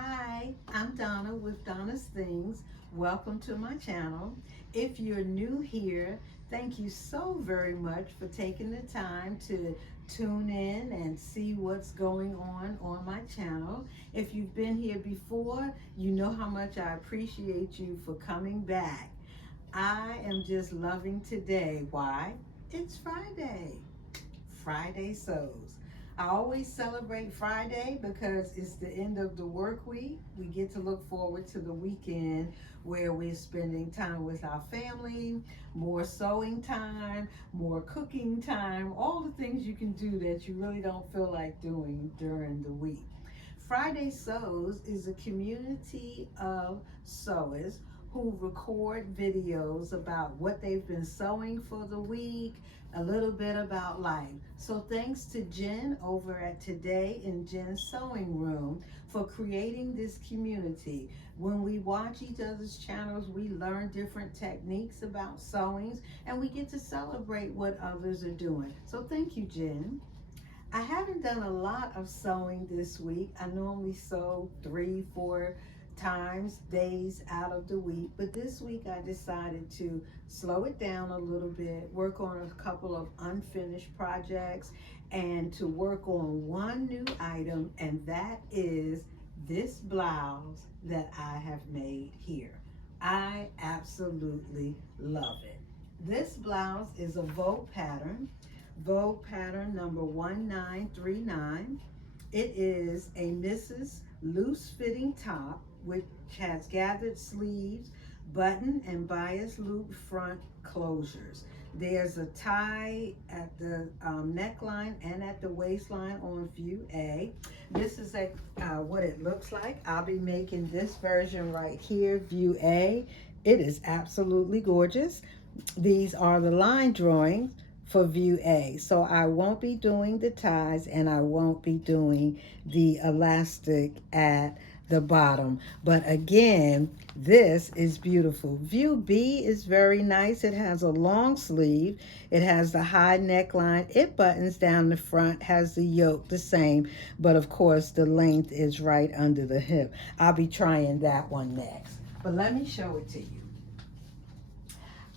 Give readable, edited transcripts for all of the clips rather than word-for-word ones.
Hi, I'm Donna with Donna's Things. Welcome to my channel. If you're new here, thank you so very much for taking the time to tune in and see what's going on my channel. If you've been here before, you know how much I appreciate you for coming back. I am just loving today. Why? It's Friday. Friday sews. I always celebrate Friday because it's the end of the work week. We get to look forward to the weekend where we're spending time with our family, more sewing time, more cooking time, all the things you can do that you really don't feel like doing during the week. Friday Sews is a community of sewers who record videos about what they've been sewing for the week, a little bit about life. So thanks to Jen over at Today in Jen's Sewing Room for creating this community. When we watch each other's channels, we learn different techniques about sewings and we get to celebrate what others are doing. So thank you, Jen. I haven't done a lot of sewing this week. I normally sew 3, 4 times days out of the week, but this week I decided to slow it down a little bit, work on a couple of unfinished projects, and to work on one new item, and that is this blouse that I have made here. I absolutely love it. This blouse is a Vogue pattern. Vogue pattern number 1939. It is a Mrs. loose fitting top which has gathered sleeves, button and bias loop front closures. There's a tie at the neckline and at the waistline on view A. This is what it looks like. I'll be making this version right here, view A. It is absolutely gorgeous. These are the line drawings for view A. So I won't be doing the ties and I won't be doing the elastic at the bottom. But again, this is beautiful. View B is very nice. It has a long sleeve. It has the high neckline. It buttons down the front, has the yoke the same, but of course the length is right under the hip. I'll be trying that one next. But let me show it to you.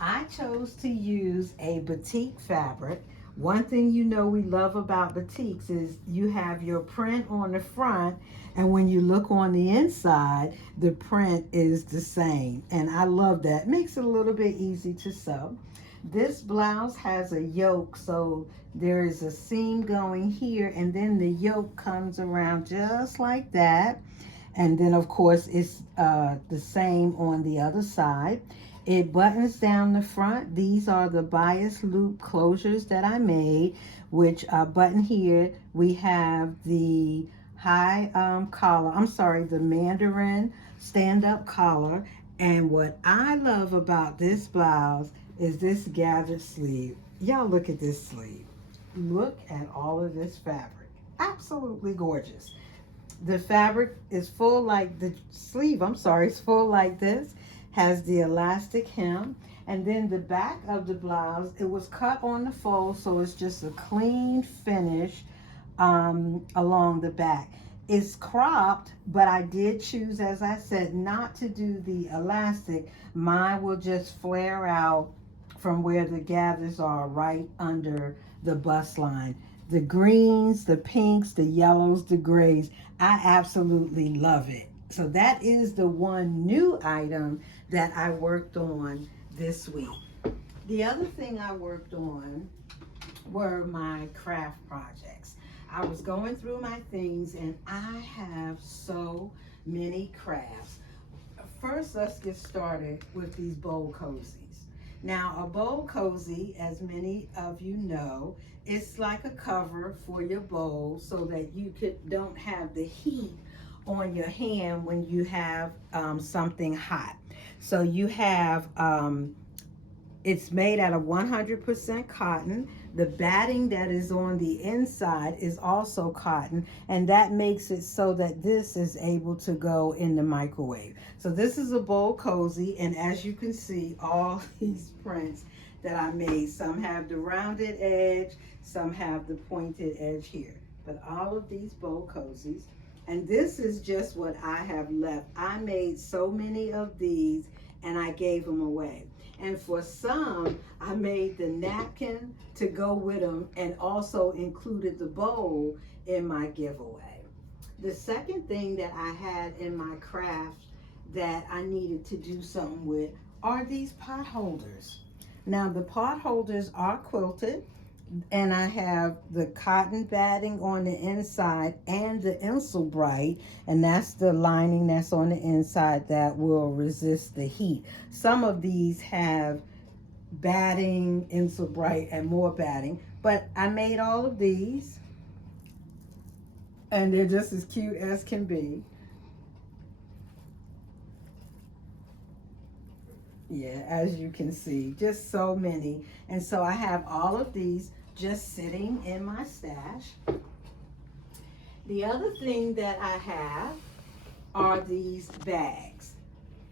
I chose to use a batik fabric. One thing you know we love about batiks is you have your print on the front, and when you look on the inside, the print is the same. And I love that. It makes it a little bit easy to sew. This blouse has a yoke, so there is a seam going here, and then the yoke comes around just like that. And then, of course, it's the same on the other side. It buttons down the front. These are the bias loop closures that I made, which button here. We have the high collar, the mandarin stand-up collar. And what I love about this blouse is this gathered sleeve. Y'all look at this sleeve. Look at all of this fabric. Absolutely gorgeous. The fabric is full like the sleeve, it's full like this, has the elastic hem, and then the back of the blouse, it was cut on the fold, so it's just a clean finish along the back. It's cropped, but I did choose, as I said, not to do the elastic. Mine will just flare out from where the gathers are right under the bust line. The greens, the pinks, the yellows, the grays, I absolutely love it. So that is the one new item that I worked on this week. The other thing I worked on were my craft projects. I was going through my things and I have so many crafts. First, let's get started with these bowl cozies. Now, a bowl cozy, as many of you know, it's like a cover for your bowl so that you don't have the heat on your hand when you have something hot. So you have, it's made out of 100% cotton. The batting that is on the inside is also cotton, and that makes it so that this is able to go in the microwave. So this is a bowl cozy, and as you can see, all these prints that I made, some have the rounded edge, some have the pointed edge here. But all of these bowl cozies, And this is just what I have left. I made so many of these and I gave them away. And for some, I made the napkin to go with them and also included the bowl in my giveaway. The second thing that I had in my craft that I needed to do something with are these pot holders. Now the pot holders are quilted, and I have the cotton batting on the inside and the Insel Bright, and that's the lining that's on the inside that will resist the heat. Some of these have batting, Insel Bright, and more batting, but I made all of these, and they're just as cute as can be. Yeah, as you can see, just so many. And so I have all of these just sitting in my stash. The other thing that I have are these bags.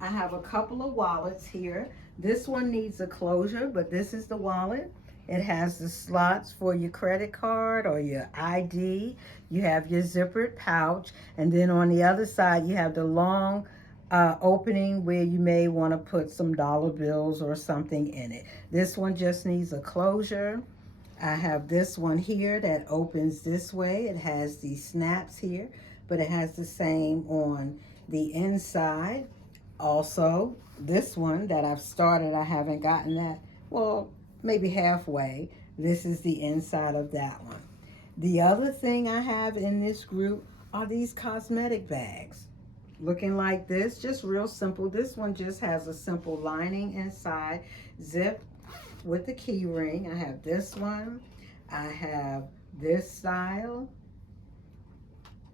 I have a couple of wallets here. This one needs a closure, but this is the wallet. It has the slots for your credit card or your ID. You have your zippered pouch, and then on the other side you have the long opening where you may want to put some dollar bills or something in it. This one just needs a closure. I have this one here that opens this way. It has these snaps here, but it has the same on the inside. Also, this one that I've started, I haven't gotten that, well, maybe halfway. This is the inside of that one. The other thing I have in this group are these cosmetic bags. Looking like this, just real simple. This one just has a simple lining inside, zip with the key ring. I have this one. I have this style.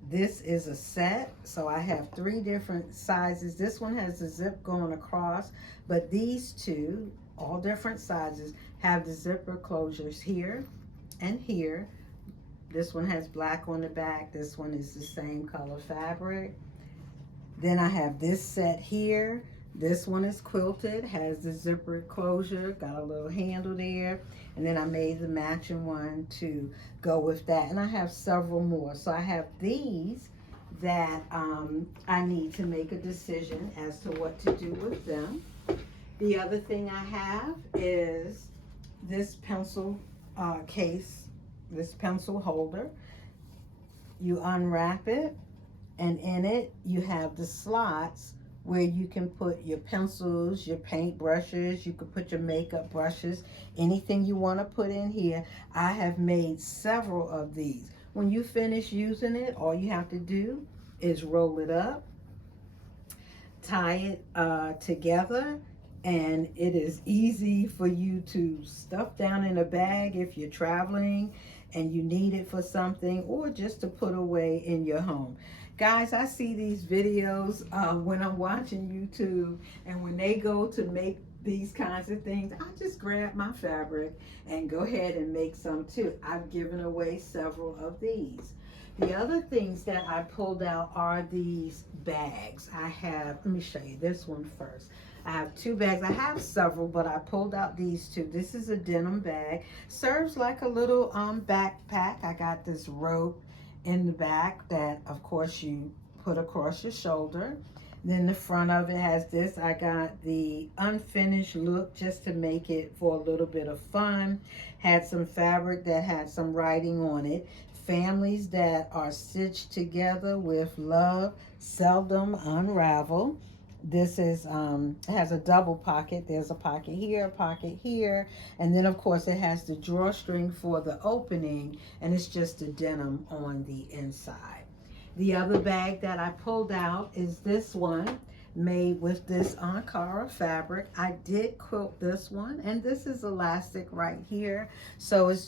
This is a set, so I have 3 different sizes. This one has the zip going across, but these two, all different sizes, have the zipper closures here and here. This one has black on the back. This one is the same color fabric. Then I have this set here. This one is quilted, has the zipper closure, got a little handle there. And then I made the matching one to go with that. And I have several more. So I have these that I need to make a decision as to what to do with them. The other thing I have is this pencil case, this pencil holder. You unwrap it, and in it you have the slots where you can put your pencils, your paint brushes, you could put your makeup brushes, anything you want to put in here. I have made several of these. When you finish using it, all you have to do is roll it up, tie it together, and it is easy for you to stuff down in a bag if you're traveling and you need it for something, or just to put away in your home. Guys, I see these videos when I'm watching YouTube, and when they go to make these kinds of things, I just grab my fabric and go ahead and make some too. I've given away several of these. The other things that I pulled out are these bags. I have, let me show you this one first. I have 2 bags. I have several, but I pulled out these 2. This is a denim bag. Serves like a little backpack. I got this rope in the back that, of course, you put across your shoulder. Then the front of it has this. I got the unfinished look just to make it for a little bit of fun. Had some fabric that had some writing on it. Families that are stitched together with love seldom unravel. This is has a double pocket. There's a pocket here, and then of course it has the drawstring for the opening, and it's just a denim on the inside. The other bag that I pulled out is this one, made with this Ankara fabric. I did quilt this one, and this is elastic right here, so it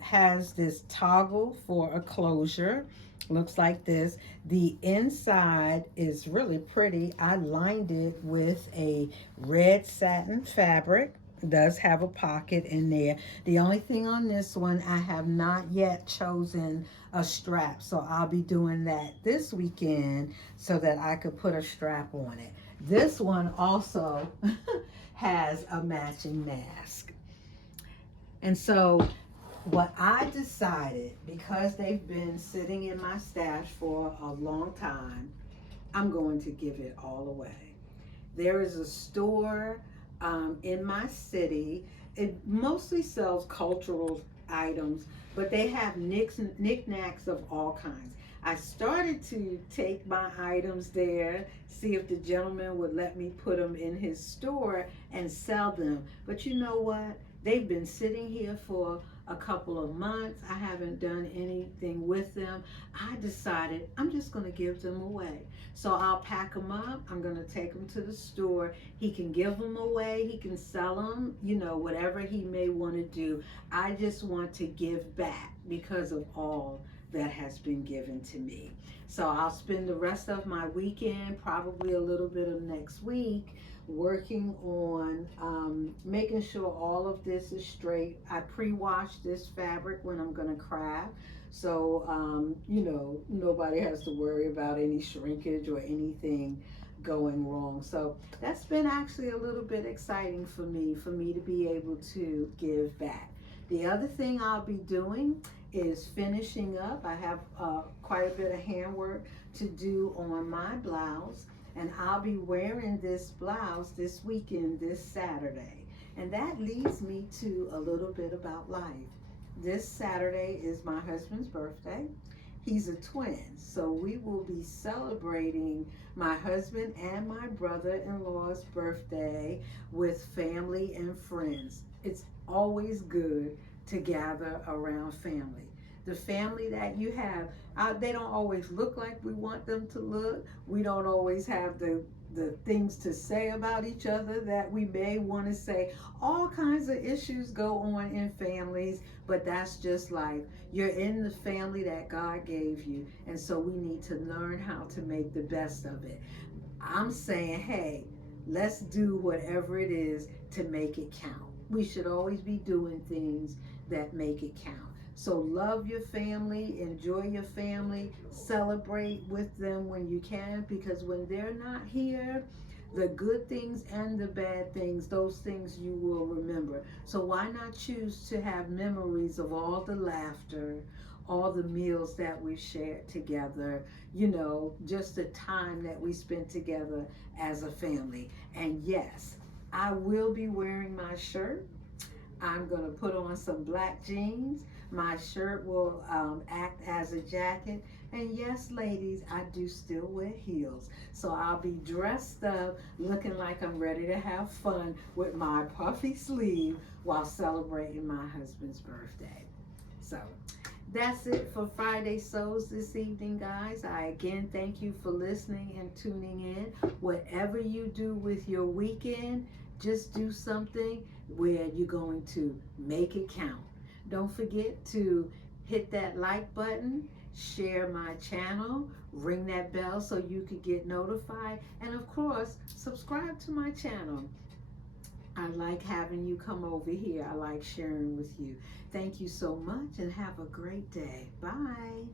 has this toggle for a closure. Looks like this. The inside is really pretty. I lined it with a red satin fabric. It does have a pocket in there. The only thing on this one, I have not yet chosen a strap, so I'll be doing that this weekend so that I could put a strap on it. This one also has a matching mask. And so what I decided, because they've been sitting in my stash for a long time, I'm going to give it all away. There is a store in my city. It mostly sells cultural items, but they have knickknacks of all kinds. I started to take my items there, see if the gentleman would let me put them in his store and sell them. But you know what? They've been sitting here for a couple of months. I haven't done anything with them. I decided I'm just going to give them away. So I'll pack them up. I'm going to take them to the store. He can give them away. He can sell them, whatever he may want to do. I just want to give back because of all that has been given to me. So I'll spend the rest of my weekend, probably a little bit of next week, working on making sure all of this is straight. I pre-wash this fabric when I'm going to craft. So, nobody has to worry about any shrinkage or anything going wrong. So that's been actually a little bit exciting for me to be able to give back. The other thing I'll be doing is finishing up. I have quite a bit of handwork to do on my blouse, and I'll be wearing this blouse this weekend, this Saturday. And that leads me to a little bit about life. This Saturday is my husband's birthday. He's a twin, so we will be celebrating my husband and my brother-in-law's birthday with family and friends. It's always good to gather around family. The family that you have, they don't always look like we want them to look. We don't always have the things to say about each other that we may want to say. All kinds of issues go on in families, but that's just life. You're in the family that God gave you, and so we need to learn how to make the best of it. I'm saying, hey, let's do whatever it is to make it count. We should always be doing things that make it count. So love your family, enjoy your family, celebrate with them when you can, because when they're not here, the good things and the bad things, those things you will remember. So why not choose to have memories of all the laughter, all the meals that we shared together, just the time that we spent together as a family. And yes, I will be wearing my shirt. I'm going to put on some black jeans. My shirt will act as a jacket. And yes, ladies, I do still wear heels. So I'll be dressed up, looking like I'm ready to have fun with my puffy sleeve while celebrating my husband's birthday. So that's it for Friday Sews this evening, guys. I again thank you for listening and tuning in. Whatever you do with your weekend, just do something where you're going to make it count. Don't forget to hit that like button, share my channel, ring that bell so you can get notified, and of course, subscribe to my channel. I like having you come over here. I like sharing with you. Thank you so much and have a great day. Bye.